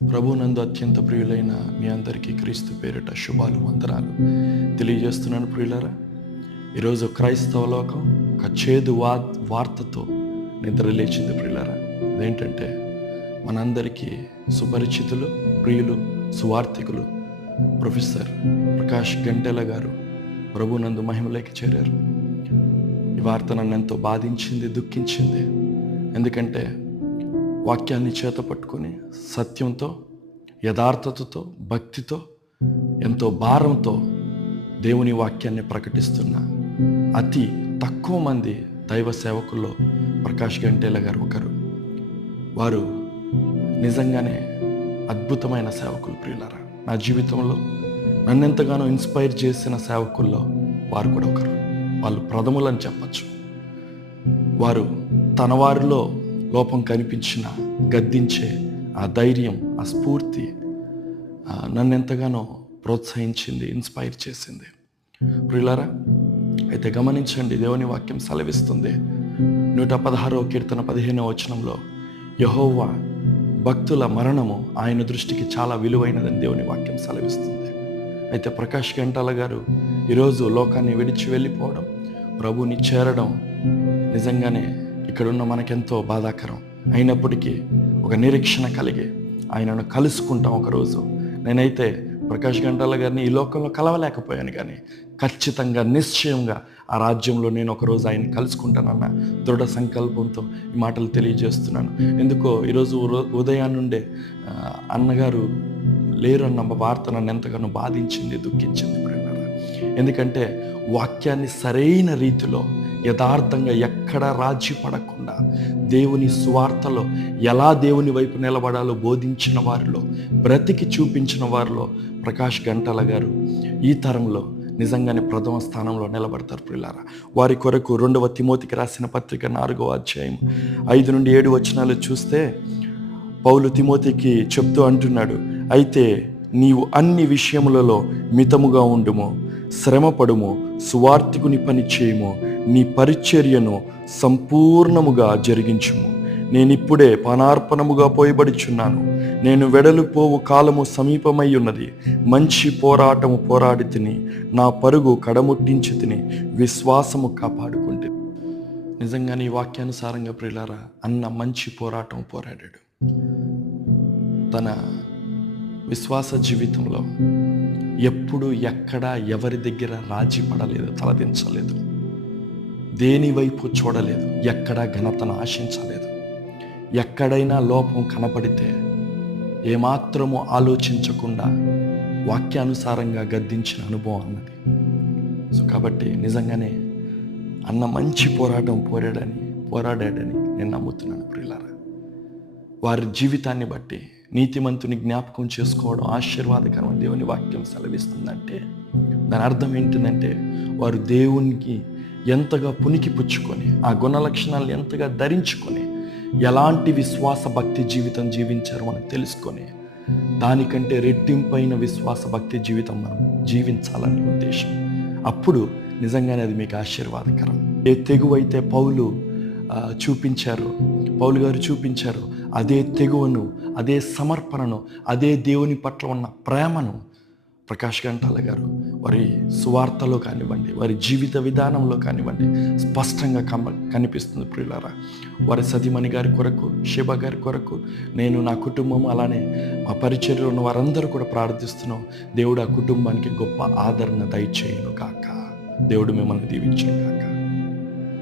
ప్రభునందు అత్యంత ప్రియులైన మీ అందరికీ క్రీస్తు పేరిట శుభాలు వందనాలు తెలియజేస్తున్నాను. ప్రియులారా, ఈరోజు క్రైస్తవ లోకం ఒక చేదు వార్తతో నిద్రలేచింది. ప్రియులారా, అదేంటంటే మనందరికీ సుపరిచితులు, ప్రియులు, సువార్థికులు ప్రొఫెసర్ ప్రకాష్ గంటెల గారు ప్రభునందు మహిమలోకి చేరారు. ఈ వార్త నన్ను ఎంతో బాధించింది, దుఃఖించింది. ఎందుకంటే వాక్యాన్ని చేత పట్టుకొని సత్యంతో, యథార్థతతో, భక్తితో, ఎంతో భారంతో దేవుని వాక్యాన్ని ప్రకటిస్తున్న అతి తక్కువ మంది దైవ సేవకుల్లో ప్రకాష్ గంటేల గారు ఒకరు. వారు నిజంగానే అద్భుతమైన సేవకులు. ప్రియులారా, నా జీవితంలో నన్నెంతగానో ఇన్స్పైర్ చేసిన సేవకుల్లో వారు కూడా ఒకరు. వాళ్ళు ప్రథములని చెప్పచ్చు. వారు తన వారిలో లోపం కనిపించిన గద్దించే ఆ ధైర్యం, ఆ స్ఫూర్తి నన్ను ఎంతగానో ప్రోత్సహించింది, ఇన్స్పైర్ చేసింది. ప్రియులారా, అయితే గమనించండి, దేవుని వాక్యం సెలవిస్తుంది 116వ కీర్తన 15వ వచనంలో, యెహోవా భక్తుల మరణము ఆయన దృష్టికి చాలా విలువైనదని దేవుని వాక్యం సెలవిస్తుంది. అయితే ప్రకాష్ గంటాల గారు ఈరోజు లోకాన్ని విడిచి వెళ్ళిపోవడం, ప్రభుని చేరడం నిజంగానే ఇక్కడున్న మనకెంతో బాధాకరం. అయినప్పటికీ ఒక నిరీక్షణ కలిగి ఆయనను కలుసుకుంటాం ఒకరోజు. నేనైతే ప్రకాష్ గంటాల గారిని ఈ లోకంలో కలవలేకపోయాను, కానీ ఖచ్చితంగా, నిశ్చయంగా ఆ రాజ్యంలో నేను ఒకరోజు ఆయన కలుసుకుంటానన్న దృఢ సంకల్పంతో ఈ మాటలు తెలియజేస్తున్నాను. ఎందుకో ఈరోజు ఉదయాన్నుండే అన్నగారు లేరు అన్న వార్త నన్ను ఎంతగానో బాధించింది, దుఃఖించింది. ఎందుకంటే వాక్యాన్ని సరైన రీతిలో, యథార్థంగా, ఎక్కడ రాజీ పడకుండా దేవుని సువార్తలో ఎలా దేవుని వైపు నిలబడాలో బోధించిన వారిలో, బ్రతికి చూపించిన వారిలో ప్రకాష్ గంటాల గారు ఈ తరంలో నిజంగానే ప్రథమ స్థానంలో నిలబడతారు. ప్రియులారా, వారి కొరకు 2వ తిమోతికి రాసిన పత్రిక 4వ అధ్యాయం 5 నుండి 7 వచనాలు చూస్తే పౌలు తిమోతికి చెప్తూ అంటున్నాడు, అయితే నీవు అన్ని విషయములలో మితముగా ఉండుము, శ్రమపడుము, సువార్తికుని పని చేయుము, నీ పరిచర్యను సంపూర్ణముగా జరిగించుము. నేనిప్పుడే పానార్పణముగా పోయబడుచున్నాను. నేను వెడలిపోవు కాలము సమీపమై ఉన్నది. మంచి పోరాటము పోరాడి తిని, నా పరుగు కడముట్టించి తిని, విశ్వాసము కాపాడుకుంటే. నిజంగానే ఈ వాక్యానుసారంగా ప్రియులారా, అన్న మంచి పోరాటం పోరాడాడు. తన విశ్వాస జీవితంలో ఎప్పుడు, ఎక్కడ, ఎవరి దగ్గర రాజీ పడలేదు, తలదించలేదు, దేని వైపు చూడలేదు, ఎక్కడా ఘనతను ఆశించలేదు. ఎక్కడైనా లోపం కనపడితే ఏమాత్రము ఆలోచించకుండా వాక్యానుసారంగా గద్దించిన అనుభవం అన్నది. సో కాబట్టి నిజంగానే అన్న మంచి పోరాటం పోరాడాడని నేను నమ్ముతున్నాను. ప్రియులారా, వారి జీవితాన్ని బట్టి నీతిమంతుని జ్ఞాపకం చేసుకోవడం ఆశీర్వాదకరం దేవుని వాక్యం సెలవిస్తుందంటే దాని అర్థం ఏంటిదంటే, వారు దేవునికి ఎంతగా పునికి పుచ్చుకొని, ఆ గుణ లక్షణాలను ఎంతగా ధరించుకొని, ఎలాంటి విశ్వాస భక్తి జీవితం జీవించారో మనం తెలుసుకొని, దానికంటే రెట్టింపైన విశ్వాస భక్తి జీవితం మనం జీవించాలనే ఉద్దేశం. అప్పుడు నిజంగానే అది మీకు ఆశీర్వాదకరం. ఏ తెగువైతే పౌలు గారు చూపించారు, అదే తెగువను, అదే సమర్పణను, అదే దేవుని పట్ల ఉన్న ప్రేమను ప్రకాష్ గంటాల గారు వారి సువార్తలో కానివ్వండి, వారి జీవిత విధానంలో కానివ్వండి స్పష్టంగా కనిపిస్తుంది. ప్రియులారా, వారి సతీమణి గారి కొరకు, శివ గారి కొరకు, నేను, నా కుటుంబం, అలానే మా పరిచర్యలో ఉన్న వారందరూ కూడా ప్రార్థిస్తున్నాం. దేవుడు ఆ కుటుంబానికి గొప్ప ఆదరణ దయచేయును కాక. దేవుడు మిమ్మల్ని దీవించును కాక.